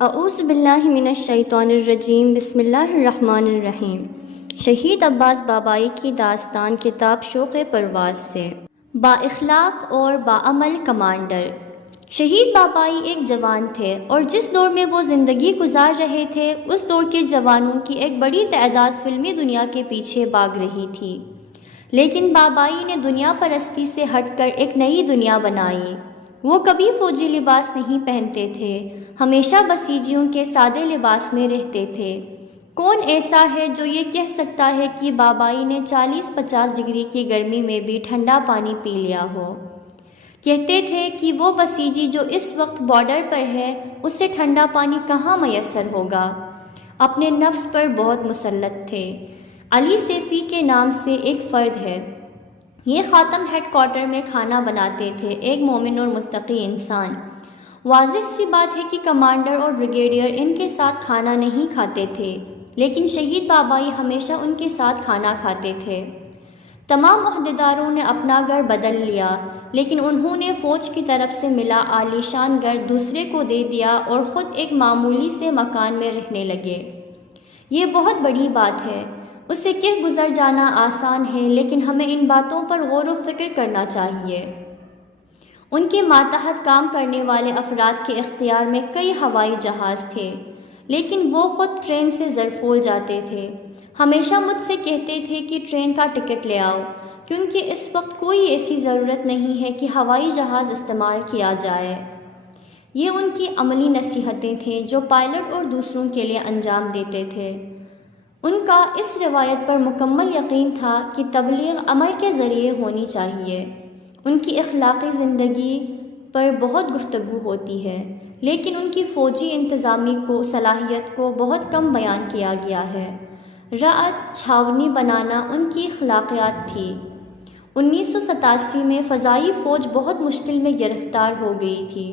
اعوذ باللہ من الشیطان الرجیم، بسم اللہ الرحمن الرحیم۔ شہید عباس بابائی کی داستان کتاب شوق پرواز سے۔ با اخلاق اور باعمل کمانڈر۔ شہید بابائی ایک جوان تھے اور جس دور میں وہ زندگی گزار رہے تھے اس دور کے جوانوں کی ایک بڑی تعداد فلمی دنیا کے پیچھے بھاگ رہی تھی، لیکن بابائی نے دنیا پرستی سے ہٹ کر ایک نئی دنیا بنائی۔ وہ کبھی فوجی لباس نہیں پہنتے تھے، ہمیشہ بسیجیوں کے سادے لباس میں رہتے تھے۔ کون ایسا ہے جو یہ کہہ سکتا ہے کہ بابائی نے 40-50 ڈگری کی گرمی میں بھی ٹھنڈا پانی پی لیا ہو؟ کہتے تھے کہ وہ بسیجی جو اس وقت بارڈر پر ہے اسے ٹھنڈا پانی کہاں میسر ہوگا۔ اپنے نفس پر بہت مسلط تھے۔ علی سیفی کے نام سے ایک فرد ہے، یہ خاتم ہیڈ کوارٹر میں کھانا بناتے تھے، ایک مومن اور متقی انسان۔ واضح سی بات ہے کہ کمانڈر اور بریگیڈیئر ان کے ساتھ کھانا نہیں کھاتے تھے، لیکن شہید بابائی ہمیشہ ان کے ساتھ کھانا کھاتے تھے۔ تمام عہدیداروں نے اپنا گھر بدل لیا، لیکن انہوں نے فوج کی طرف سے ملا عالی شان گھر دوسرے کو دے دیا اور خود ایک معمولی سے مکان میں رہنے لگے۔ یہ بہت بڑی بات ہے، اسے کہہ گزر جانا آسان ہے، لیکن ہمیں ان باتوں پر غور و فکر کرنا چاہیے۔ ان کے ماتحت کام کرنے والے افراد کے اختیار میں کئی ہوائی جہاز تھے، لیکن وہ خود ٹرین سے زرفول جاتے تھے۔ ہمیشہ مجھ سے کہتے تھے کہ ٹرین کا ٹکٹ لے آؤ، کیونکہ اس وقت کوئی ایسی ضرورت نہیں ہے کہ ہوائی جہاز استعمال کیا جائے۔ یہ ان کی عملی نصیحتیں تھیں جو پائلٹ اور دوسروں کے لیے انجام دیتے تھے۔ ان کا اس روایت پر مکمل یقین تھا کہ تبلیغ عمل کے ذریعے ہونی چاہیے۔ ان کی اخلاقی زندگی پر بہت گفتگو ہوتی ہے، لیکن ان کی فوجی انتظامی صلاحیت کو بہت کم بیان کیا گیا ہے۔ رعد چھاونی بنانا ان کی اخلاقیات تھی۔ 1987 میں فضائی فوج بہت مشکل میں گرفتار ہو گئی تھی۔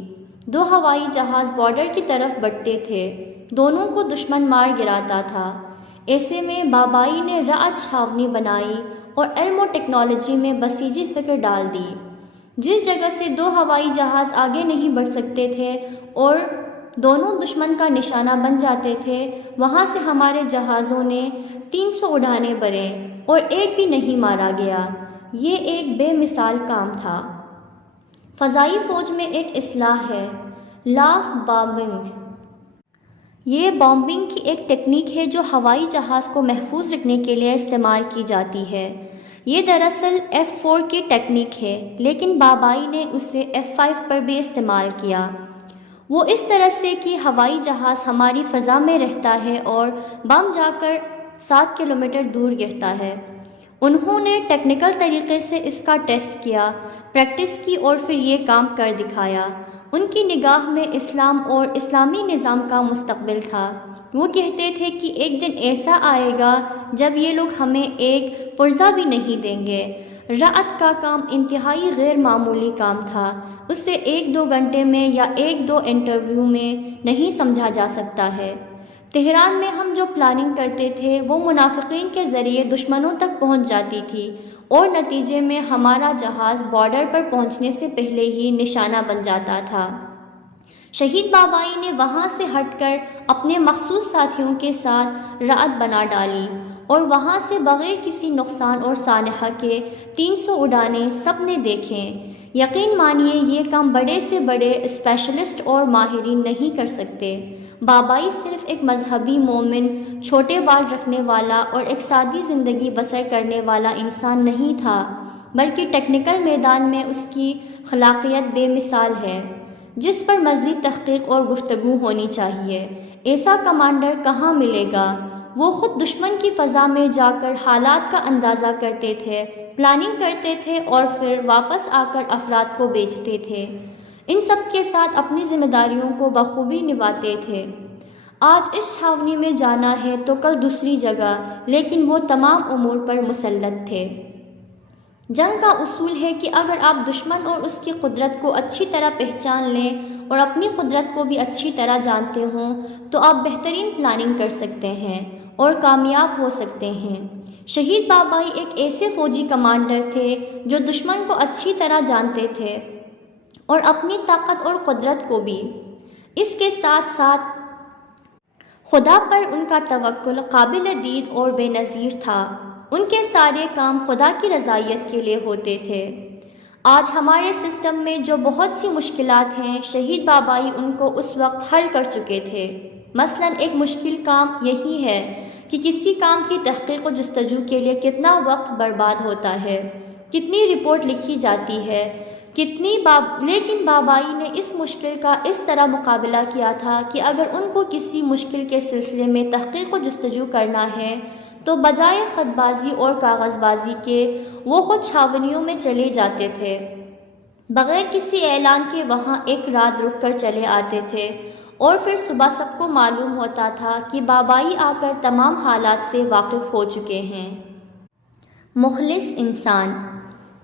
2 ہوائی جہاز بارڈر کی طرف بڑھتے تھے، دونوں کو دشمن مار گراتا تھا۔ ایسے میں بابائی نے رعد چھاونی بنائی اور علم و ٹیکنالوجی میں بسیجی فکر ڈال دی۔ جس جگہ سے 2 ہوائی جہاز آگے نہیں بڑھ سکتے تھے اور دونوں دشمن کا نشانہ بن جاتے تھے، وہاں سے ہمارے جہازوں نے 300 اڑانے بھریں اور ایک بھی نہیں مارا گیا۔ یہ ایک بے مثال کام تھا۔ فضائی فوج میں ایک اصطلاح ہے، لاف بامبنگ۔ یہ بامبنگ کی ایک ٹیکنیک ہے جو ہوائی جہاز کو محفوظ رکھنے کے لیے استعمال کی جاتی ہے۔ یہ دراصل F4 کی ٹیکنیک ہے، لیکن بابائی نے اسے F5 پر بھی استعمال کیا۔ وہ اس طرح سے کہ ہوائی جہاز ہماری فضا میں رہتا ہے اور بم جا کر 7 کلومیٹر دور گرتا ہے۔ انہوں نے ٹیکنیکل طریقے سے اس کا ٹیسٹ کیا، پریکٹس کی اور پھر یہ کام کر دکھایا۔ ان کی نگاہ میں اسلام اور اسلامی نظام کا مستقبل تھا۔ وہ کہتے تھے کہ ایک دن ایسا آئے گا جب یہ لوگ ہمیں ایک پرزہ بھی نہیں دیں گے۔ رعد کا کام انتہائی غیر معمولی کام تھا، اسے 1-2 گھنٹے میں یا 1-2 انٹرویو میں نہیں سمجھا جا سکتا ہے۔ تہران میں ہم جو پلاننگ کرتے تھے وہ منافقین کے ذریعے دشمنوں تک پہنچ جاتی تھی اور نتیجے میں ہمارا جہاز بارڈر پر پہنچنے سے پہلے ہی نشانہ بن جاتا تھا۔ شہید بابائی نے وہاں سے ہٹ کر اپنے مخصوص ساتھیوں کے ساتھ رعد بنا ڈالی اور وہاں سے بغیر کسی نقصان اور سانحہ کے 300 اڑانے سب نے دیکھیں۔ یقین مانیے یہ کام بڑے سے بڑے اسپیشلسٹ اور ماہرین نہیں کر سکتے۔ بابائی صرف ایک مذہبی مومن، چھوٹے بال رکھنے والا اور ایک سادی زندگی بسر کرنے والا انسان نہیں تھا، بلکہ ٹیکنیکل میدان میں اس کی خلاقیت بے مثال ہے، جس پر مزید تحقیق اور گفتگو ہونی چاہیے۔ ایسا کمانڈر کہاں ملے گا؟ وہ خود دشمن کی فضا میں جا کر حالات کا اندازہ کرتے تھے، پلاننگ کرتے تھے اور پھر واپس آ کر افراد کو بیچتے تھے۔ ان سب کے ساتھ اپنی ذمہ داریوں کو بخوبی نبھاتے تھے۔ آج اس چھاونی میں جانا ہے تو کل دوسری جگہ، لیکن وہ تمام امور پر مسلط تھے۔ جنگ کا اصول ہے کہ اگر آپ دشمن اور اس کی قدرت کو اچھی طرح پہچان لیں اور اپنی قدرت کو بھی اچھی طرح جانتے ہوں تو آپ بہترین پلاننگ کر سکتے ہیں اور کامیاب ہو سکتے ہیں۔ شہید بابائی ایک ایسے فوجی کمانڈر تھے جو دشمن کو اچھی طرح جانتے تھے اور اپنی طاقت اور قدرت کو بھی۔ اس کے ساتھ ساتھ خدا پر ان کا توکل قابل دید اور بے نظیر تھا۔ ان کے سارے کام خدا کی رضایت کے لیے ہوتے تھے۔ آج ہمارے سسٹم میں جو بہت سی مشکلات ہیں، شہید بابائی ان کو اس وقت حل کر چکے تھے۔ مثلاً ایک مشکل کام یہی ہے کہ کسی کام کی تحقیق و جستجو کے لیے کتنا وقت برباد ہوتا ہے، کتنی رپورٹ لکھی جاتی ہے، لیکن بابائی نے اس مشکل کا اس طرح مقابلہ کیا تھا کہ اگر ان کو کسی مشکل کے سلسلے میں تحقیق و جستجو کرنا ہے تو بجائے خط بازی اور کاغذ بازی کے وہ خود چھاونیوں میں چلے جاتے تھے، بغیر کسی اعلان کے وہاں ایک رات رک کر چلے آتے تھے، اور پھر صبح سب کو معلوم ہوتا تھا کہ بابائی آ کر تمام حالات سے واقف ہو چکے ہیں۔ مخلص انسان۔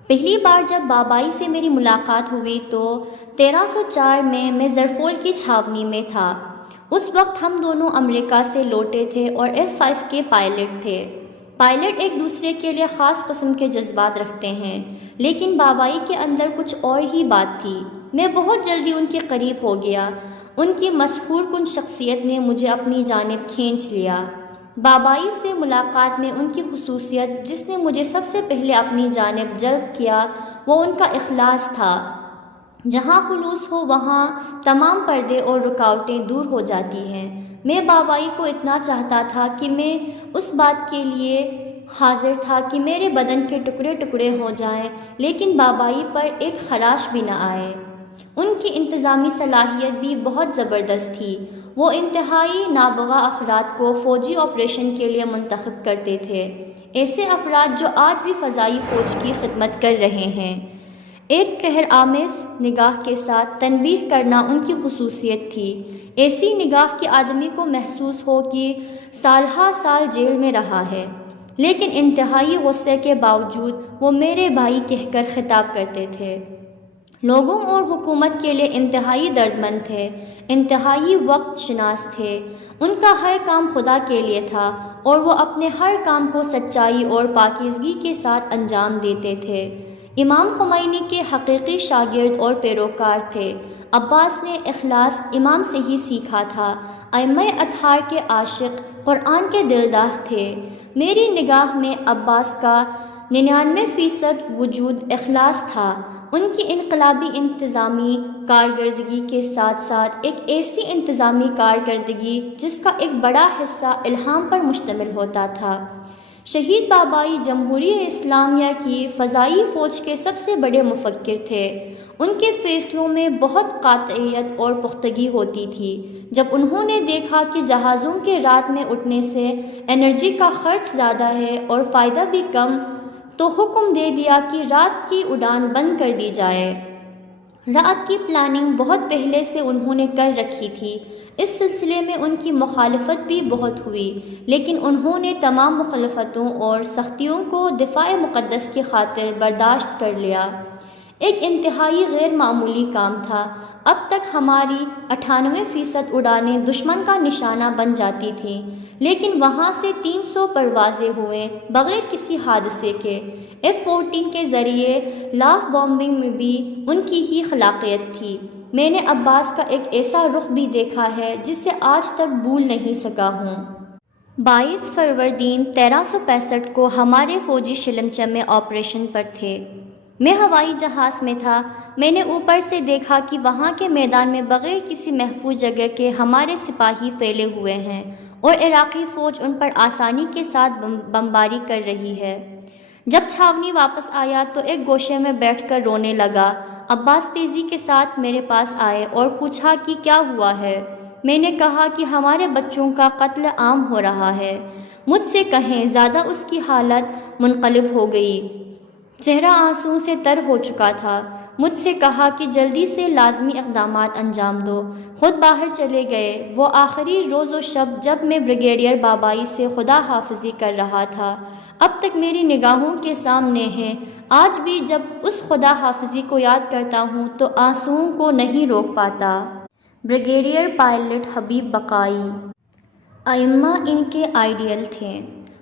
پہلی بار جب بابائی سے میری ملاقات ہوئی تو 1304 میں زرفول کی چھاونی میں تھا۔ اس وقت ہم دونوں امریکہ سے لوٹے تھے اور F5 کے پائلٹ تھے۔ پائلٹ ایک دوسرے کے لیے خاص قسم کے جذبات رکھتے ہیں، لیکن بابائی کے اندر کچھ اور ہی بات تھی۔ میں بہت جلدی ان کے قریب ہو گیا۔ ان کی مسحور کن شخصیت نے مجھے اپنی جانب کھینچ لیا۔ بابائی سے ملاقات میں ان کی خصوصیت جس نے مجھے سب سے پہلے اپنی جانب جلب کیا وہ ان کا اخلاص تھا۔ جہاں خلوص ہو وہاں تمام پردے اور رکاوٹیں دور ہو جاتی ہیں۔ میں بابائی کو اتنا چاہتا تھا کہ میں اس بات کے لیے حاضر تھا کہ میرے بدن کے ٹکڑے ٹکڑے ہو جائیں، لیکن بابائی پر ایک خراش بھی نہ آئے۔ ان کی انتظامی صلاحیت بھی بہت زبردست تھی۔ وہ انتہائی نابغہ افراد کو فوجی آپریشن کے لیے منتخب کرتے تھے، ایسے افراد جو آج بھی فضائی فوج کی خدمت کر رہے ہیں۔ ایک قہر آمیز نگاہ کے ساتھ تنبیہ کرنا ان کی خصوصیت تھی، ایسی نگاہ کہ آدمی کو محسوس ہو کہ سالہا سال جیل میں رہا ہے، لیکن انتہائی غصے کے باوجود وہ میرے بھائی کہہ کر خطاب کرتے تھے۔ لوگوں اور حکومت کے لیے انتہائی دردمند تھے، انتہائی وقت شناس تھے۔ ان کا ہر کام خدا کے لیے تھا اور وہ اپنے ہر کام کو سچائی اور پاکیزگی کے ساتھ انجام دیتے تھے۔ امام خمینی کے حقیقی شاگرد اور پیروکار تھے۔ عباس نے اخلاص امام سے ہی سیکھا تھا۔ ائمہ اطہار کے عاشق، قرآن کے دلدار تھے۔ میری نگاہ میں عباس کا 99% وجود اخلاص تھا۔ ان کی انقلابی انتظامی کارکردگی کے ساتھ ساتھ ایک ایسی انتظامی کارکردگی جس کا ایک بڑا حصہ الہام پر مشتمل ہوتا تھا۔ شہید بابائی جمہوریہ اسلامیہ کی فضائی فوج کے سب سے بڑے مفکر تھے۔ ان کے فیصلوں میں بہت قاطعیت اور پختگی ہوتی تھی۔ جب انہوں نے دیکھا کہ جہازوں کے رات میں اٹھنے سے انرجی کا خرچ زیادہ ہے اور فائدہ بھی کم، تو حکم دے دیا کہ رات کی اڑان بند کر دی جائے۔ رات کی پلاننگ بہت پہلے سے انہوں نے کر رکھی تھی۔ اس سلسلے میں ان کی مخالفت بھی بہت ہوئی، لیکن انہوں نے تمام مخالفتوں اور سختیوں کو دفاع مقدس کی خاطر برداشت کر لیا۔ ایک انتہائی غیر معمولی کام تھا۔ اب تک ہماری 98% اڑانیں دشمن کا نشانہ بن جاتی تھیں، لیکن وہاں سے 300 پروازیں ہوئیں بغیر کسی حادثے کے۔ F-14 کے ذریعے لاف بامبنگ میں بھی ان کی ہی خلاقیت تھی۔ میں نے عباس کا ایک ایسا رخ بھی دیکھا ہے جسے آج تک بھول نہیں سکا ہوں۔ 22 فروردین 1365 کو ہمارے فوجی شلمچہ میں آپریشن پر تھے۔ میں ہوائی جہاز میں تھا۔ میں نے اوپر سے دیکھا کہ وہاں کے میدان میں بغیر کسی محفوظ جگہ کے ہمارے سپاہی پھیلے ہوئے ہیں اور عراقی فوج ان پر آسانی کے ساتھ بمباری کر رہی ہے۔ جب چھاونی واپس آیا تو ایک گوشے میں بیٹھ کر رونے لگا۔ عباس تیزی کے ساتھ میرے پاس آئے اور پوچھا کہ کیا ہوا ہے۔ میں نے کہا کہ ہمارے بچوں کا قتل عام ہو رہا ہے۔ مجھ سے کہیں زیادہ اس کی حالت منقلب ہو گئی، چہرہ آنسوؤں سے تر ہو چکا تھا۔ مجھ سے کہا کہ جلدی سے لازمی اقدامات انجام دو۔ خود باہر چلے گئے۔ وہ آخری روز و شب جب میں بریگیڈیئر بابائی سے خدا حافظی کر رہا تھا اب تک میری نگاہوں کے سامنے ہیں۔ آج بھی جب اس خدا حافظی کو یاد کرتا ہوں تو آنسوؤں کو نہیں روک پاتا۔ بریگیڈیئر پائلٹ حبیب بقائی۔ ائمہ ان کے آئیڈیل تھے۔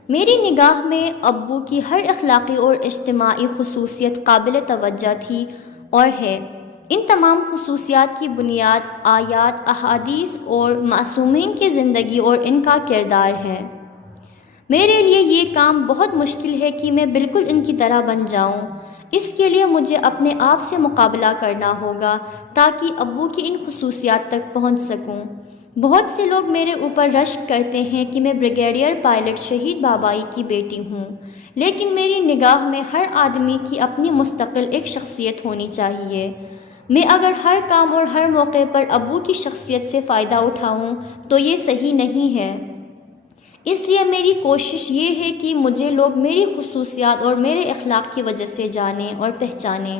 میری نگاہ میں ابو کی ہر اخلاقی اور اجتماعی خصوصیت قابل توجہ تھی اور ہے۔ ان تمام خصوصیات کی بنیاد آیات، احادیث اور معصومین کی زندگی اور ان کا کردار ہے۔ میرے لیے یہ کام بہت مشکل ہے کہ میں بالکل ان کی طرح بن جاؤں۔ اس کے لیے مجھے اپنے آپ سے مقابلہ کرنا ہوگا تاکہ ابو کی ان خصوصیات تک پہنچ سکوں۔ بہت سے لوگ میرے اوپر رشک کرتے ہیں کہ میں بریگیڈیئر پائلٹ شہید بابائی کی بیٹی ہوں، لیکن میری نگاہ میں ہر آدمی کی اپنی مستقل ایک شخصیت ہونی چاہیے۔ میں اگر ہر کام اور ہر موقع پر ابو کی شخصیت سے فائدہ اٹھاؤں تو یہ صحیح نہیں ہے۔ اس لیے میری کوشش یہ ہے کہ مجھے لوگ میری خصوصیات اور میرے اخلاق کی وجہ سے جانیں اور پہچانیں۔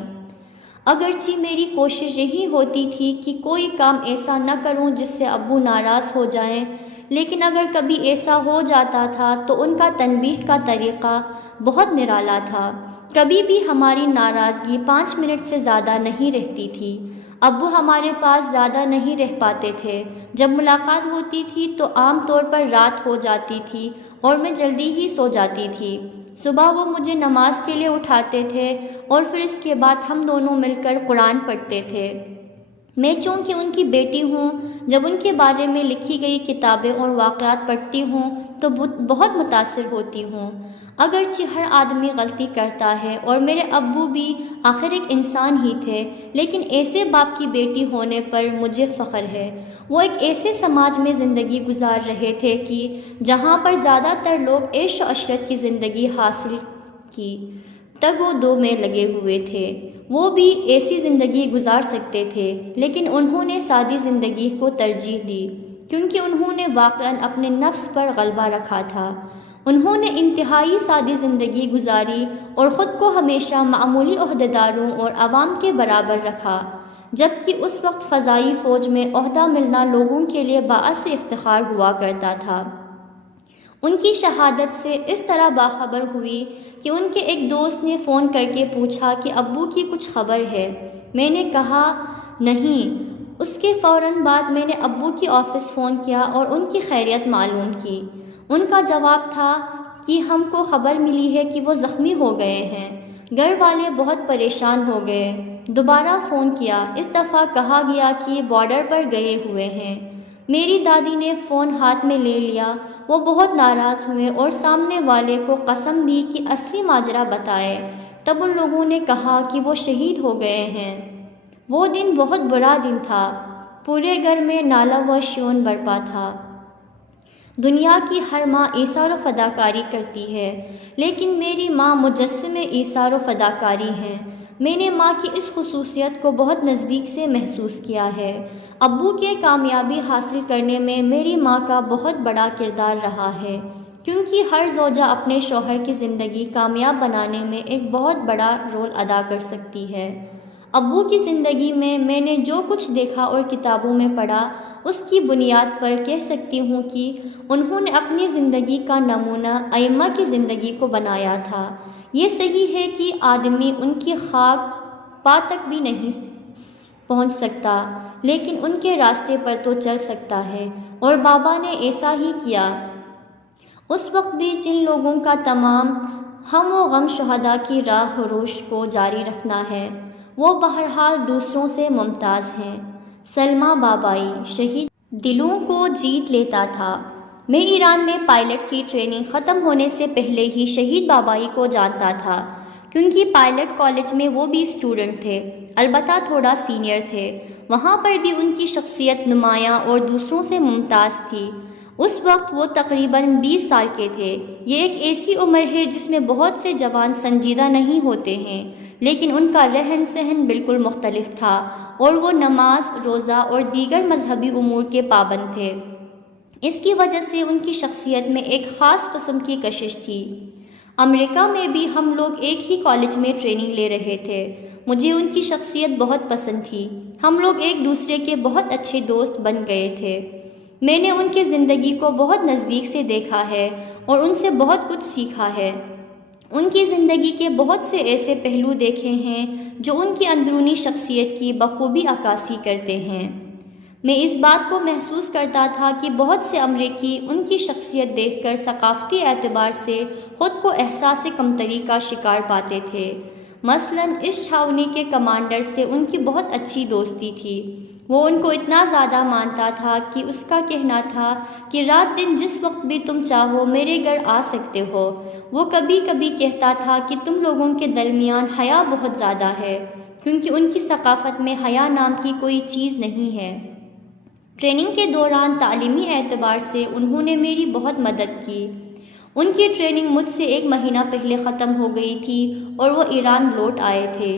اگرچہ میری کوشش یہی ہوتی تھی کہ کوئی کام ایسا نہ کروں جس سے ابو ناراض ہو جائیں، لیکن اگر کبھی ایسا ہو جاتا تھا تو ان کا تنبیہ کا طریقہ بہت نرالا تھا۔ کبھی بھی ہماری ناراضگی 5 منٹ سے زیادہ نہیں رہتی تھی۔ ابو ہمارے پاس زیادہ نہیں رہ پاتے تھے۔ جب ملاقات ہوتی تھی تو عام طور پر رات ہو جاتی تھی اور میں جلدی ہی سو جاتی تھی۔ صبح وہ مجھے نماز کے لیے اٹھاتے تھے اور پھر اس کے بعد ہم دونوں مل کر قرآن پڑھتے تھے۔ میں چونکہ ان کی بیٹی ہوں، جب ان کے بارے میں لکھی گئی کتابیں اور واقعات پڑھتی ہوں تو بہت متاثر ہوتی ہوں۔ اگرچہ ہر آدمی غلطی کرتا ہے اور میرے ابو بھی آخر ایک انسان ہی تھے، لیکن ایسے باپ کی بیٹی ہونے پر مجھے فخر ہے۔ وہ ایک ایسے سماج میں زندگی گزار رہے تھے کہ جہاں پر زیادہ تر لوگ عیش و عشرت کی زندگی حاصل کی تگ و دو میں لگے ہوئے تھے۔ وہ بھی ایسی زندگی گزار سکتے تھے، لیکن انہوں نے سادی زندگی کو ترجیح دی کیونکہ انہوں نے واقعاً اپنے نفس پر غلبہ رکھا تھا۔ انہوں نے انتہائی سادی زندگی گزاری اور خود کو ہمیشہ معمولی عہدیداروں اور عوام کے برابر رکھا، جبکہ اس وقت فضائی فوج میں عہدہ ملنا لوگوں کے لیے باعث افتخار ہوا کرتا تھا۔ ان کی شہادت سے اس طرح باخبر ہوئی کہ ان کے ایک دوست نے فون کر کے پوچھا کہ ابو کی کچھ خبر ہے۔ میں نے کہا نہیں۔ اس کے فوراً بعد میں نے ابو کی آفس فون کیا اور ان کی خیریت معلوم کی۔ ان کا جواب تھا کہ ہم کو خبر ملی ہے کہ وہ زخمی ہو گئے ہیں۔ گھر والے بہت پریشان ہو گئے۔ دوبارہ فون کیا، اس دفعہ کہا گیا کہ بارڈر پر گئے ہوئے ہیں۔ میری دادی نے فون ہاتھ میں لے لیا۔ وہ بہت ناراض ہوئے اور سامنے والے کو قسم دی کہ اصلی ماجرا بتائے۔ تب ان لوگوں نے کہا کہ وہ شہید ہو گئے ہیں۔ وہ دن بہت برا دن تھا۔ پورے گھر میں نالہ و شیون برپا تھا۔ دنیا کی ہر ماں ایثار و فداکاری کرتی ہے، لیکن میری ماں مجسمِ ایثار و فداکاری ہیں۔ میں نے ماں کی اس خصوصیت کو بہت نزدیک سے محسوس کیا ہے۔ ابو کے کامیابی حاصل کرنے میں میری ماں کا بہت بڑا کردار رہا ہے، کیونکہ ہر زوجہ اپنے شوہر کی زندگی کامیاب بنانے میں ایک بہت بڑا رول ادا کر سکتی ہے۔ ابو کی زندگی میں نے جو کچھ دیکھا اور کتابوں میں پڑھا، اس کی بنیاد پر کہہ سکتی ہوں کہ انہوں نے اپنی زندگی کا نمونہ ائمہ کی زندگی کو بنایا تھا۔ یہ صحیح ہے کہ آدمی ان کی خاک پا تک بھی نہیں پہنچ سکتا، لیکن ان کے راستے پر تو چل سکتا ہے، اور بابا نے ایسا ہی کیا۔ اس وقت بھی جن لوگوں کا تمام ہم و غم شہداء کی راہ روش کو جاری رکھنا ہے، وہ بہرحال دوسروں سے ممتاز ہیں۔ سلمیٰ بابائی، شہید دلوں کو جیت لیتا تھا۔ میں ایران میں پائلٹ کی ٹریننگ ختم ہونے سے پہلے ہی شہید بابائی کو جانتا تھا، کیونکہ پائلٹ کالج میں وہ بھی اسٹوڈنٹ تھے، البتہ تھوڑا سینئر تھے۔ وہاں پر بھی ان کی شخصیت نمایاں اور دوسروں سے ممتاز تھی۔ اس وقت وہ تقریباً 20 سال کے تھے۔ یہ ایک ایسی عمر ہے جس میں بہت سے جوان سنجیدہ نہیں ہوتے ہیں، لیکن ان کا رہن سہن بالکل مختلف تھا اور وہ نماز، روزہ اور دیگر مذہبی امور کے پابند تھے۔ اس کی وجہ سے ان کی شخصیت میں ایک خاص قسم کی کشش تھی۔ امریکہ میں بھی ہم لوگ ایک ہی کالج میں ٹریننگ لے رہے تھے۔ مجھے ان کی شخصیت بہت پسند تھی۔ ہم لوگ ایک دوسرے کے بہت اچھے دوست بن گئے تھے۔ میں نے ان کی زندگی کو بہت نزدیک سے دیکھا ہے اور ان سے بہت کچھ سیکھا ہے۔ ان کی زندگی کے بہت سے ایسے پہلو دیکھے ہیں جو ان کی اندرونی شخصیت کی بخوبی عکاسی کرتے ہیں۔ میں اس بات کو محسوس کرتا تھا کہ بہت سے امریکی ان کی شخصیت دیکھ کر ثقافتی اعتبار سے خود کو احساس کمتری کا شکار پاتے تھے۔ مثلاً اس چھاؤنی کے کمانڈر سے ان کی بہت اچھی دوستی تھی۔ وہ ان کو اتنا زیادہ مانتا تھا کہ اس کا کہنا تھا کہ رات دن جس وقت بھی تم چاہو میرے گھر آ سکتے ہو۔ وہ کبھی کبھی کہتا تھا کہ تم لوگوں کے درمیان حیا بہت زیادہ ہے، کیونکہ ان کی ثقافت میں حیا نام کی کوئی چیز نہیں ہے۔ ٹریننگ کے دوران تعلیمی اعتبار سے انہوں نے میری بہت مدد کی۔ ان کی ٹریننگ مجھ سے 1 مہینہ پہلے ختم ہو گئی تھی اور وہ ایران لوٹ آئے تھے۔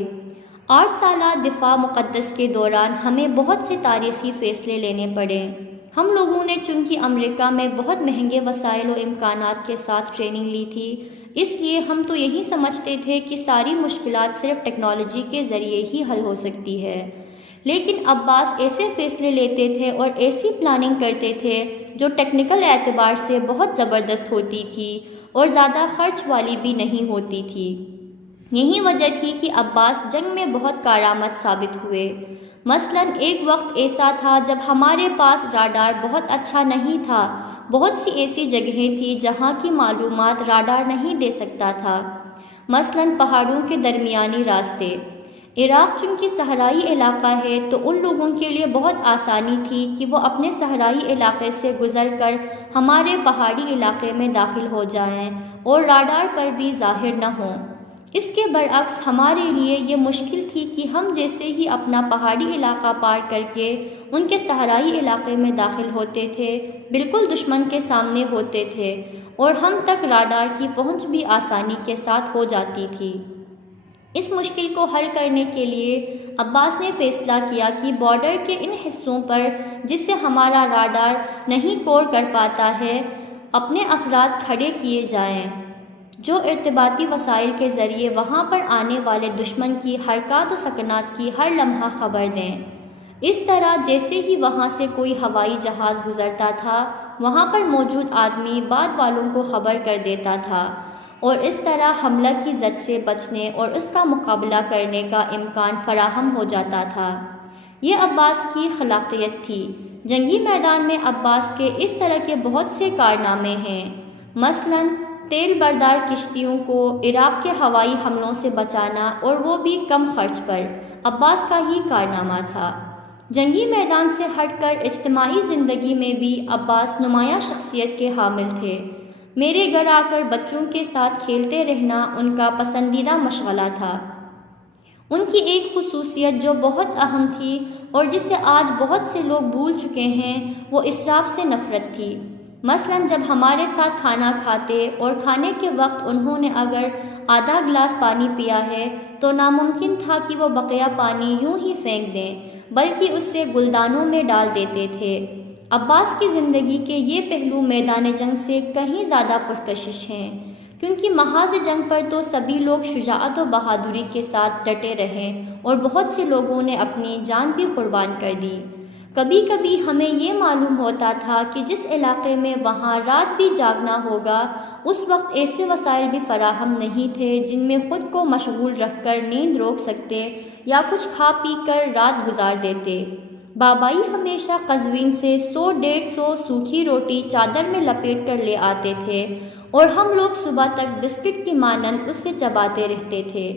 8 سالہ دفاع مقدس کے دوران ہمیں بہت سے تاریخی فیصلے لینے پڑے۔ ہم لوگوں نے چونکہ امریکہ میں بہت مہنگے وسائل و امکانات کے ساتھ ٹریننگ لی تھی، اس لیے ہم تو یہی سمجھتے تھے کہ ساری مشکلات صرف ٹیکنالوجی کے ذریعے ہی حل ہو سکتی ہے۔ لیکن عباس ایسے فیصلے لیتے تھے اور ایسی پلاننگ کرتے تھے جو ٹیکنیکل اعتبار سے بہت زبردست ہوتی تھی اور زیادہ خرچ والی بھی نہیں ہوتی تھی۔ یہی وجہ تھی کہ عباس جنگ میں بہت کارآمد ثابت ہوئے۔ مثلاً ایک وقت ایسا تھا جب ہمارے پاس راڈار بہت اچھا نہیں تھا۔ بہت سی ایسی جگہیں تھیں جہاں کی معلومات راڈار نہیں دے سکتا تھا۔ مثلاً پہاڑوں کے درمیانی راستے۔ عراق چونکہ صحرائی علاقہ ہے تو ان لوگوں کے لیے بہت آسانی تھی کہ وہ اپنے صحرائی علاقے سے گزر کر ہمارے پہاڑی علاقے میں داخل ہو جائیں اور راڈار پر بھی ظاہر نہ ہوں۔ اس کے برعکس ہمارے لیے یہ مشکل تھی کہ ہم جیسے ہی اپنا پہاڑی علاقہ پار کر کے ان کے صحرائی علاقے میں داخل ہوتے تھے، بالکل دشمن کے سامنے ہوتے تھے اور ہم تک راڈار کی پہنچ بھی آسانی کے ساتھ ہو جاتی تھی۔ اس مشکل کو حل کرنے کے لیے عباس نے فیصلہ کیا کہ بارڈر کے ان حصوں پر جسے ہمارا راڈار نہیں کور کر پاتا ہے، اپنے افراد کھڑے کیے جائیں جو ارتباطی وسائل کے ذریعے وہاں پر آنے والے دشمن کی حرکات و سکنات کی ہر لمحہ خبر دیں۔ اس طرح جیسے ہی وہاں سے کوئی ہوائی جہاز گزرتا تھا، وہاں پر موجود آدمی بعد والوں کو خبر کر دیتا تھا اور اس طرح حملہ کی زد سے بچنے اور اس کا مقابلہ کرنے کا امکان فراہم ہو جاتا تھا۔ یہ عباس کی خلاقیت تھی۔ جنگی میدان میں عباس کے اس طرح کے بہت سے کارنامے ہیں۔ مثلاً تیل بردار کشتیوں کو عراق کے ہوائی حملوں سے بچانا، اور وہ بھی کم خرچ پر، عباس کا ہی کارنامہ تھا۔ جنگی میدان سے ہٹ کر اجتماعی زندگی میں بھی عباس نمایاں شخصیت کے حامل تھے۔ میرے گھر آ کر بچوں کے ساتھ کھیلتے رہنا ان کا پسندیدہ مشغلہ تھا۔ ان کی ایک خصوصیت جو بہت اہم تھی اور جسے آج بہت سے لوگ بھول چکے ہیں، وہ اسراف سے نفرت تھی۔ مثلاً جب ہمارے ساتھ کھانا کھاتے اور کھانے کے وقت انہوں نے اگر آدھا گلاس پانی پیا ہے تو ناممکن تھا کہ وہ بقیہ پانی یوں ہی پھینک دیں، بلکہ اسے گلدانوں میں ڈال دیتے تھے۔ عباس کی زندگی کے یہ پہلو میدان جنگ سے کہیں زیادہ پرکشش ہیں، کیونکہ محاذ جنگ پر تو سبھی لوگ شجاعت و بہادری کے ساتھ ڈٹے رہے اور بہت سے لوگوں نے اپنی جان بھی قربان کر دی۔ کبھی کبھی ہمیں یہ معلوم ہوتا تھا کہ جس علاقے میں وہاں رات بھی جاگنا ہوگا، اس وقت ایسے وسائل بھی فراہم نہیں تھے جن میں خود کو مشغول رکھ کر نیند روک سکتے یا کچھ کھا پی کر رات گزار دیتے۔ بابائی ہمیشہ قزوین سے 100-150 سوکھی روٹی چادر میں لپیٹ کر لے آتے تھے اور ہم لوگ صبح تک بسکٹ کی مانند اسے چباتے رہتے تھے۔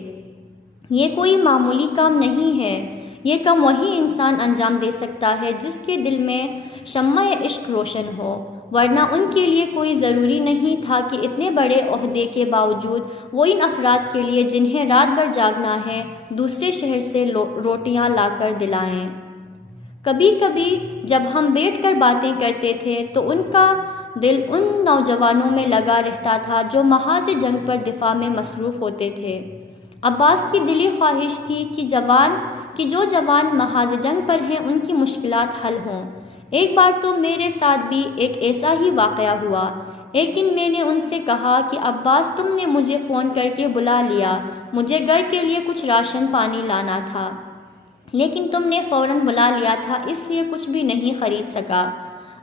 یہ کوئی معمولی کام نہیں ہے۔ یہ کام وہی انسان انجام دے سکتا ہے جس کے دل میں شمع عشق روشن ہو، ورنہ ان کے لیے کوئی ضروری نہیں تھا کہ اتنے بڑے عہدے کے باوجود وہ ان افراد کے لیے جنہیں رات بھر جاگنا ہے دوسرے شہر سے روٹیاں لا کر دلائیں۔ کبھی کبھی جب ہم بیٹھ کر باتیں کرتے تھے تو ان کا دل ان نوجوانوں میں لگا رہتا تھا جو محاذ جنگ پر دفاع میں مصروف ہوتے تھے۔ عباس کی دلی خواہش تھی کہ جو جوان محاذ جنگ پر ہیں ان کی مشکلات حل ہوں۔ ایک بار تو میرے ساتھ بھی ایک ایسا ہی واقعہ ہوا۔ ایک دن میں نے ان سے کہا کہ عباس، تم نے مجھے فون کر کے بلا لیا، مجھے گھر کے لیے کچھ راشن پانی لانا تھا، لیکن تم نے فوراً بلا لیا تھا اس لیے کچھ بھی نہیں خرید سکا۔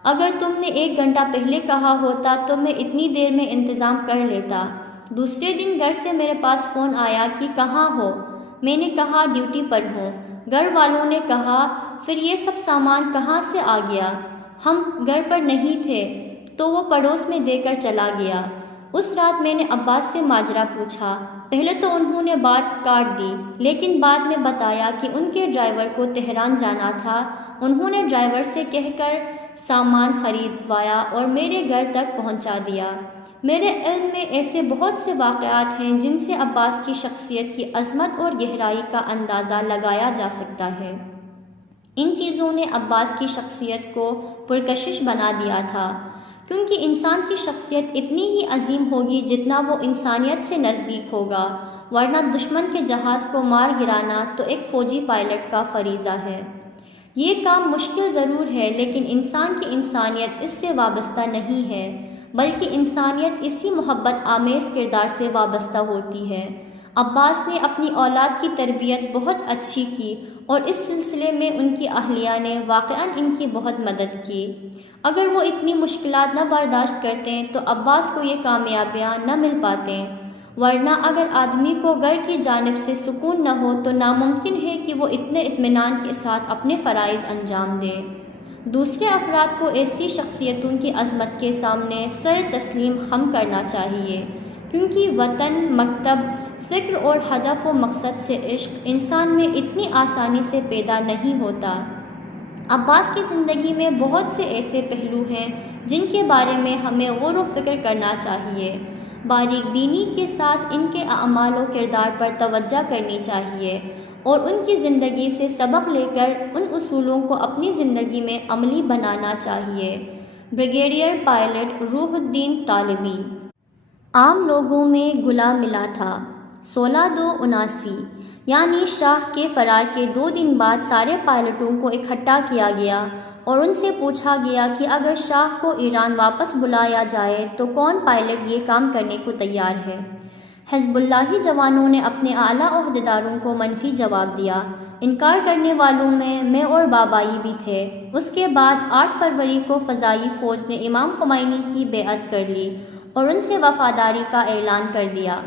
اگر تم نے 1 گھنٹہ پہلے کہا ہوتا تو میں اتنی دیر میں انتظام کر لیتا۔ دوسرے دن گھر سے میرے پاس فون آیا کہ کہاں ہو؟ میں نے کہا ڈیوٹی پر ہوں۔ گھر والوں نے کہا پھر یہ سب سامان کہاں سے آ گیا؟ ہم گھر پر نہیں تھے، تو وہ پڑوس میں دے کر چلا گیا۔ اس رات میں نے عباس سے ماجرا پوچھا۔ پہلے تو انہوں نے بات کاٹ دی، لیکن بعد میں بتایا کہ ان کے ڈرائیور کو تہران جانا تھا۔ انہوں نے ڈرائیور سے کہہ کر سامان خریدوایا اور میرے گھر تک پہنچا دیا۔ میرے علم میں ایسے بہت سے واقعات ہیں جن سے عباس کی شخصیت کی عظمت اور گہرائی کا اندازہ لگایا جا سکتا ہے۔ ان چیزوں نے عباس کی شخصیت کو پرکشش بنا دیا تھا، کیونکہ انسان کی شخصیت اتنی ہی عظیم ہوگی جتنا وہ انسانیت سے نزدیک ہوگا، ورنہ دشمن کے جہاز کو مار گرانا تو ایک فوجی پائلٹ کا فریضہ ہے۔ یہ کام مشکل ضرور ہے، لیکن انسان کی انسانیت اس سے وابستہ نہیں ہے، بلکہ انسانیت اسی محبت آمیز کردار سے وابستہ ہوتی ہے۔ عباس نے اپنی اولاد کی تربیت بہت اچھی کی اور اس سلسلے میں ان کی اہلیہ نے واقعاً ان کی بہت مدد کی۔ اگر وہ اتنی مشکلات نہ برداشت کرتے تو عباس کو یہ کامیابیاں نہ مل پاتے، ورنہ اگر آدمی کو گھر کی جانب سے سکون نہ ہو تو ناممکن ہے کہ وہ اتنے اطمینان کے ساتھ اپنے فرائض انجام دے۔ دوسرے افراد کو ایسی شخصیتوں کی عظمت کے سامنے سر تسلیم خم کرنا چاہیے، کیونکہ وطن، مکتب، فکر اور ہدف و مقصد سے عشق انسان میں اتنی آسانی سے پیدا نہیں ہوتا۔ عباس کی زندگی میں بہت سے ایسے پہلو ہیں جن کے بارے میں ہمیں غور و فکر کرنا چاہیے۔ باریک بینی کے ساتھ ان کے اعمال و کردار پر توجہ کرنی چاہیے اور ان کی زندگی سے سبق لے کر ان اصولوں کو اپنی زندگی میں عملی بنانا چاہیے۔ بریگیڈیئر پائلٹ روح الدین طالبی۔ عام لوگوں میں گلا ملا تھا۔ 16/2/79 یعنی شاہ کے فرار کے 2 دن بعد سارے پائلٹوں کو اکٹھا کیا گیا اور ان سے پوچھا گیا کہ اگر شاہ کو ایران واپس بلایا جائے تو کون پائلٹ یہ کام کرنے کو تیار ہے؟ حزب اللہی جوانوں نے اپنے اعلیٰ عہدیداروں کو منفی جواب دیا۔ انکار کرنے والوں میں اور بابائی بھی تھے۔ اس کے بعد 8 فروری کو فضائی فوج نے امام خمینی کی بیعت کر لی اور ان سے وفاداری کا اعلان کر دیا۔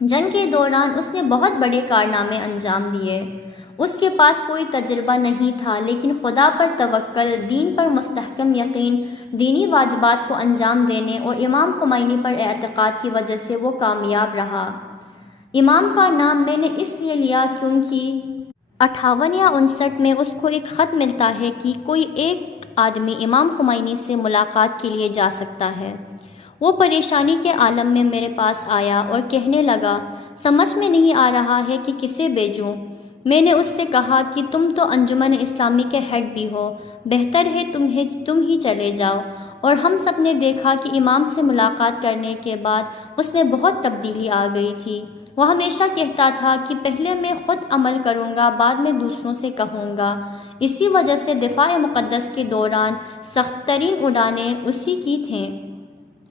جنگ کے دوران اس نے بہت بڑے کارنامے انجام دیے۔ اس کے پاس کوئی تجربہ نہیں تھا، لیکن خدا پر توکل، دین پر مستحکم یقین، دینی واجبات کو انجام دینے اور امام خمینی پر اعتقاد کی وجہ سے وہ کامیاب رہا۔ امام کا نام میں نے اس لیے لیا کیونکہ 58 یا 59 میں اس کو ایک خط ملتا ہے کہ کوئی ایک آدمی امام خمینی سے ملاقات کے لیے جا سکتا ہے۔ وہ پریشانی کے عالم میں میرے پاس آیا اور کہنے لگا، سمجھ میں نہیں آ رہا ہے کہ کسے بھیجوں۔ میں نے اس سے کہا کہ تم تو انجمن اسلامی کے ہیڈ بھی ہو، بہتر ہے تم ہی چلے جاؤ۔ اور ہم سب نے دیکھا کہ امام سے ملاقات کرنے کے بعد اس میں بہت تبدیلی آ گئی تھی۔ وہ ہمیشہ کہتا تھا کہ پہلے میں خود عمل کروں گا، بعد میں دوسروں سے کہوں گا۔ اسی وجہ سے دفاع مقدس کے دوران سخت ترین اڑانیں اسی کی تھیں۔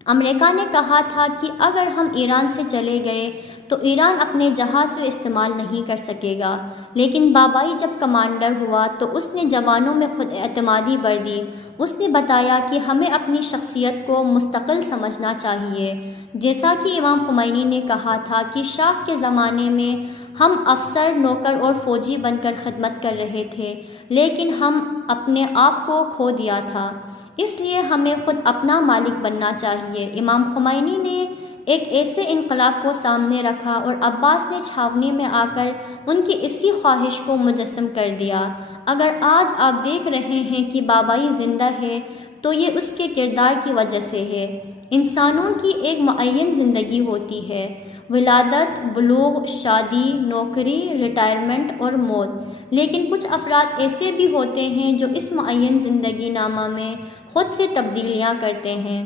امریکہ نے کہا تھا کہ اگر ہم ایران سے چلے گئے تو ایران اپنے جہاز کو استعمال نہیں کر سکے گا، لیکن بابائی جب کمانڈر ہوا تو اس نے جوانوں میں خود اعتمادی بڑھ دی۔ اس نے بتایا کہ ہمیں اپنی شخصیت کو مستقل سمجھنا چاہیے، جیسا کہ امام خمینی نے کہا تھا کہ شاہ کے زمانے میں ہم افسر، نوکر اور فوجی بن کر خدمت کر رہے تھے، لیکن ہم اپنے آپ کو کھو دیا تھا، اس لیے ہمیں خود اپنا مالک بننا چاہیے۔ امام خمینی نے ایک ایسے انقلاب کو سامنے رکھا اور عباس نے چھاونی میں آ کر ان کی اسی خواہش کو مجسم کر دیا۔ اگر آج آپ دیکھ رہے ہیں کہ بابائی زندہ ہے تو یہ اس کے کردار کی وجہ سے ہے۔ انسانوں کی ایک معین زندگی ہوتی ہے، ولادت، بلوغ، شادی، نوکری، ریٹائرمنٹ اور موت، لیکن کچھ افراد ایسے بھی ہوتے ہیں جو اس معین زندگی نامہ میں خود سے تبدیلیاں کرتے ہیں۔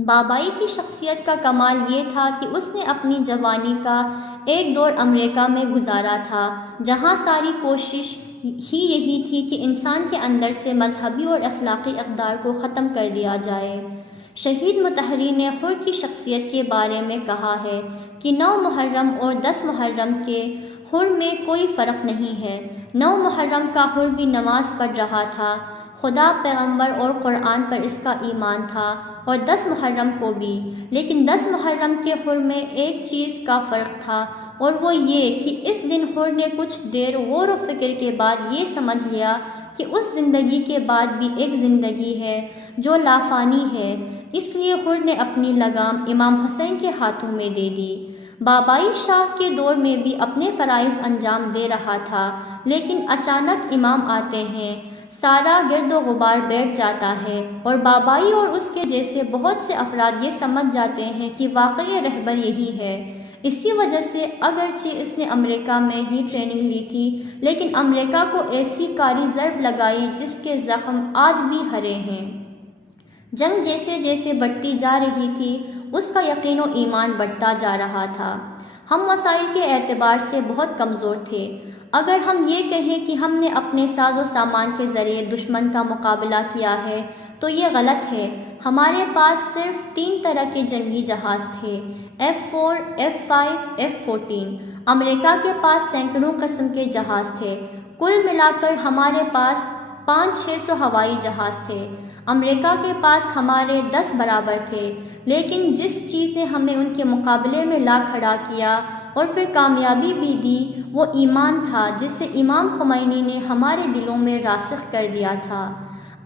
بابائی کی شخصیت کا کمال یہ تھا کہ اس نے اپنی جوانی کا ایک دور امریکہ میں گزارا تھا، جہاں ساری کوشش ہی یہی تھی کہ انسان کے اندر سے مذہبی اور اخلاقی اقدار کو ختم کر دیا جائے۔ شہید مطہری نے حر کی شخصیت کے بارے میں کہا ہے کہ 9 محرم اور 10 محرم کے حر میں کوئی فرق نہیں ہے۔ 9 محرم کا حر بھی نماز پڑھ رہا تھا، خدا، پیغمبر اور قرآن پر اس کا ایمان تھا، اور 10 محرم کو بھی، لیکن 10 محرم کے حر میں ایک چیز کا فرق تھا، اور وہ یہ کہ اس دن حر نے کچھ دیر غور و فکر کے بعد یہ سمجھ لیا کہ اس زندگی کے بعد بھی ایک زندگی ہے جو لافانی ہے، اس لیے حر نے اپنی لگام امام حسین کے ہاتھوں میں دے دی۔ بابائی شاہ کے دور میں بھی اپنے فرائض انجام دے رہا تھا، لیکن اچانک امام آتے ہیں، سارا گرد و غبار بیٹھ جاتا ہے اور بابائی اور اس کے جیسے بہت سے افراد یہ سمجھ جاتے ہیں کہ واقعی رہبر یہی ہے۔ اسی وجہ سے اگرچہ اس نے امریکہ میں ہی ٹریننگ لی تھی، لیکن امریکہ کو ایسی کاری ضرب لگائی جس کے زخم آج بھی ہرے ہیں۔ جنگ جیسے جیسے بڑھتی جا رہی تھی، اس کا یقین و ایمان بڑھتا جا رہا تھا۔ ہم وسائل کے اعتبار سے بہت کمزور تھے۔ اگر ہم یہ کہیں کہ ہم نے اپنے ساز و سامان کے ذریعے دشمن کا مقابلہ کیا ہے تو یہ غلط ہے۔ ہمارے پاس صرف 3 طرح کے جنگی جہاز تھے، F4، F5، F14۔ امریکہ کے پاس سینکڑوں قسم کے جہاز تھے۔ کل ملا کر ہمارے پاس 500-600 ہوائی جہاز تھے۔ امریکہ کے پاس ہمارے 10 برابر تھے، لیکن جس چیز نے ہمیں ان کے مقابلے میں لا کھڑا کیا اور پھر کامیابی بھی دی وہ ایمان تھا، جسے امام خمینی نے ہمارے دلوں میں راسخ کر دیا تھا۔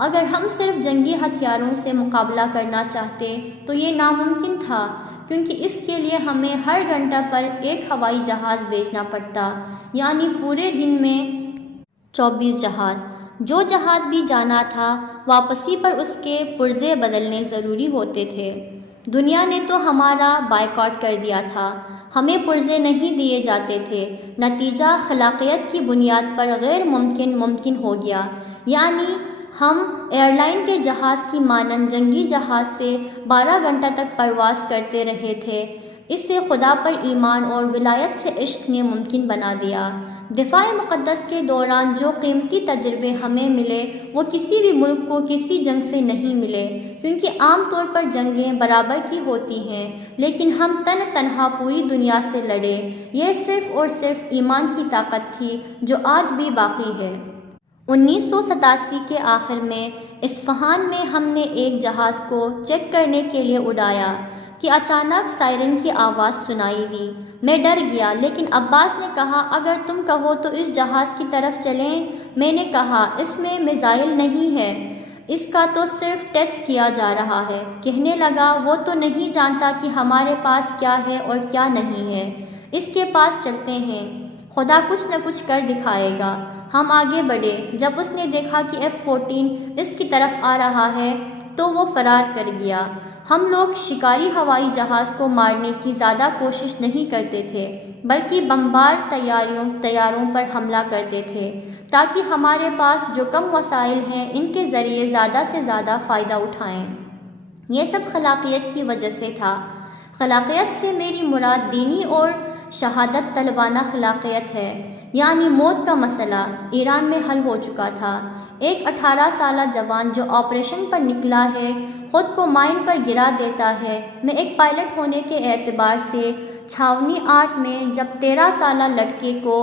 اگر ہم صرف جنگی ہتھیاروں سے مقابلہ کرنا چاہتے تو یہ ناممکن تھا، کیونکہ اس کے لیے ہمیں ہر گھنٹہ پر 1 ہوائی جہاز بھیجنا پڑتا، یعنی پورے دن میں 24 جہاز۔ جو جہاز بھی جانا تھا واپسی پر اس کے پرزے بدلنے ضروری ہوتے تھے۔ دنیا نے تو ہمارا بائیکاٹ کر دیا تھا، ہمیں پرزے نہیں دیے جاتے تھے۔ نتیجہ خلاقیت کی بنیاد پر غیر ممکن ممکن ہو گیا، یعنی ہم ایئر لائن کے جہاز کی مانند جنگی جہاز سے 12 گھنٹہ تک پرواز کرتے رہے تھے۔ اسے خدا پر ایمان اور ولایت سے عشق نے ممکن بنا دیا۔ دفاع مقدس کے دوران جو قیمتی تجربے ہمیں ملے وہ کسی بھی ملک کو کسی جنگ سے نہیں ملے، کیونکہ عام طور پر جنگیں برابر کی ہوتی ہیں، لیکن ہم تنہا پوری دنیا سے لڑے۔ یہ صرف اور صرف ایمان کی طاقت تھی جو آج بھی باقی ہے۔ 1987 کے آخر میں اصفہان میں ہم نے ایک جہاز کو چیک کرنے کے لیے اڑایا کہ اچانک سائرن کی آواز سنائی دی۔ میں ڈر گیا، لیکن عباس نے کہا اگر تم کہو تو اس جہاز کی طرف چلیں۔ میں نے کہا اس میں میزائل نہیں ہے، اس کا تو صرف ٹیسٹ کیا جا رہا ہے۔ کہنے لگا وہ تو نہیں جانتا کہ ہمارے پاس کیا ہے اور کیا نہیں ہے، اس کے پاس چلتے ہیں، خدا کچھ نہ کچھ کر دکھائے گا۔ ہم آگے بڑھے۔ جب اس نے دیکھا کہ F14 اس کی طرف آ رہا ہے تو وہ فرار کر گیا۔ ہم لوگ شکاری ہوائی جہاز کو مارنے کی زیادہ کوشش نہیں کرتے تھے، بلکہ بمبار طیاروں پر حملہ کرتے تھے تاکہ ہمارے پاس جو کم وسائل ہیں ان کے ذریعے زیادہ سے زیادہ فائدہ اٹھائیں۔ یہ سب خلاقیت کی وجہ سے تھا۔ خلاقیت سے میری مراد دینی اور شہادت طلبانہ خلاقیت ہے، یعنی موت کا مسئلہ ایران میں حل ہو چکا تھا۔ ایک 18 سالہ جوان جو آپریشن پر نکلا ہے خود کو مائن پر گرا دیتا ہے۔ میں ایک پائلٹ ہونے کے اعتبار سے چھاونی 8 میں جب 13 سالہ لڑکے کو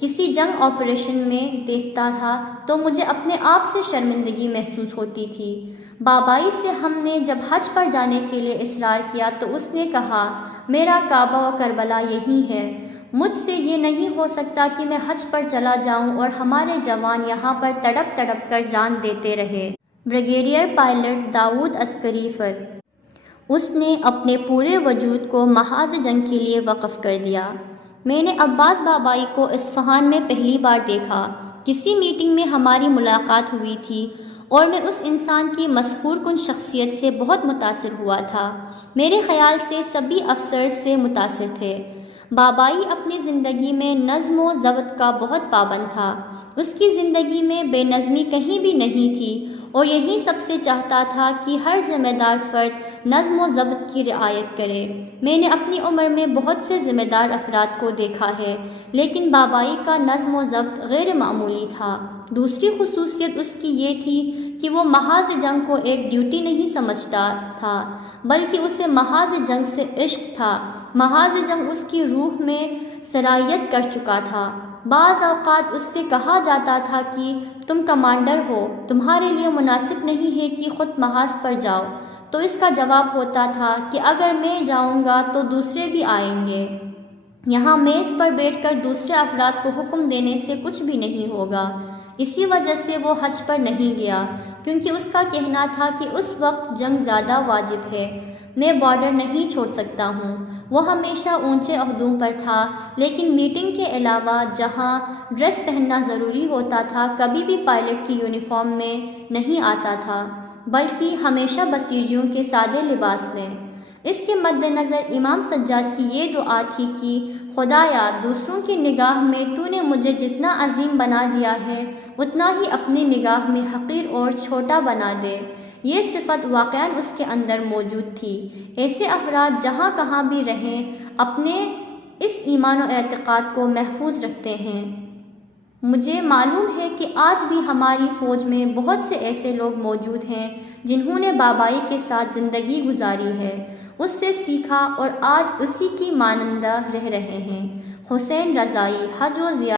کسی جنگ آپریشن میں دیکھتا تھا تو مجھے اپنے آپ سے شرمندگی محسوس ہوتی تھی۔ بابائی سے ہم نے جب حج پر جانے کے لیے اصرار کیا تو اس نے کہا میرا کعبہ و کربلا یہی ہے، مجھ سے یہ نہیں ہو سکتا کہ میں حج پر چلا جاؤں اور ہمارے جوان یہاں پر تڑپ تڑپ کر جان دیتے رہے۔ بریگیڈیئر پائلٹ داؤد عسکری فر، اس نے اپنے پورے وجود کو محاذ جنگ کے لیے وقف کر دیا۔ میں نے عباس بابائی کو اصفہان میں پہلی بار دیکھا۔ کسی میٹنگ میں ہماری ملاقات ہوئی تھی اور میں اس انسان کی مسحور کن شخصیت سے بہت متاثر ہوا تھا۔ میرے خیال سے سبھی افسر سے متاثر تھے۔ بابائی اپنی زندگی میں نظم و ضبط کا بہت پابند تھا۔ اس کی زندگی میں بے نظمی کہیں بھی نہیں تھی اور یہی سب سے چاہتا تھا کہ ہر ذمہ دار فرد نظم و ضبط کی رعایت کرے۔ میں نے اپنی عمر میں بہت سے ذمہ دار افراد کو دیکھا ہے، لیکن بابائی کا نظم و ضبط غیر معمولی تھا۔ دوسری خصوصیت اس کی یہ تھی کہ وہ محاذ جنگ کو ایک ڈیوٹی نہیں سمجھتا تھا، بلکہ اسے محاذ جنگ سے عشق تھا۔ محاذ جنگ اس کی روح میں سرایت کر چکا تھا۔ بعض اوقات اس سے کہا جاتا تھا کہ تم کمانڈر ہو، تمہارے لیے مناسب نہیں ہے کہ خود محاذ پر جاؤ، تو اس کا جواب ہوتا تھا کہ اگر میں جاؤں گا تو دوسرے بھی آئیں گے۔ یہاں میز پر بیٹھ کر دوسرے افراد کو حکم دینے سے کچھ بھی نہیں ہوگا۔ اسی وجہ سے وہ حج پر نہیں گیا۔ کیونکہ اس کا کہنا تھا کہ اس وقت جنگ زیادہ واجب ہے، میں بارڈر نہیں چھوڑ سکتا ہوں۔ وہ ہمیشہ اونچے عہدوں پر تھا، لیکن میٹنگ کے علاوہ جہاں ڈریس پہننا ضروری ہوتا تھا کبھی بھی پائلٹ کی یونیفارم میں نہیں آتا تھا، بلکہ ہمیشہ بسیجیوں کے سادے لباس میں۔ اس کے مد نظر امام سجاد کی یہ دعا تھی کہ خدایا دوسروں کی نگاہ میں تو نے مجھے جتنا عظیم بنا دیا ہے اتنا ہی اپنی نگاہ میں حقیر اور چھوٹا بنا دے۔ یہ صفت واقعاً اس کے اندر موجود تھی۔ ایسے افراد جہاں کہاں بھی رہیں اپنے اس ایمان و اعتقاد کو محفوظ رکھتے ہیں۔ مجھے معلوم ہے کہ آج بھی ہماری فوج میں بہت سے ایسے لوگ موجود ہیں جنہوں نے بابائی کے ساتھ زندگی گزاری ہے، اس سے سیکھا اور آج اسی کی مانندہ رہ رہے ہیں۔ حسین رضائی، حج و زیارت۔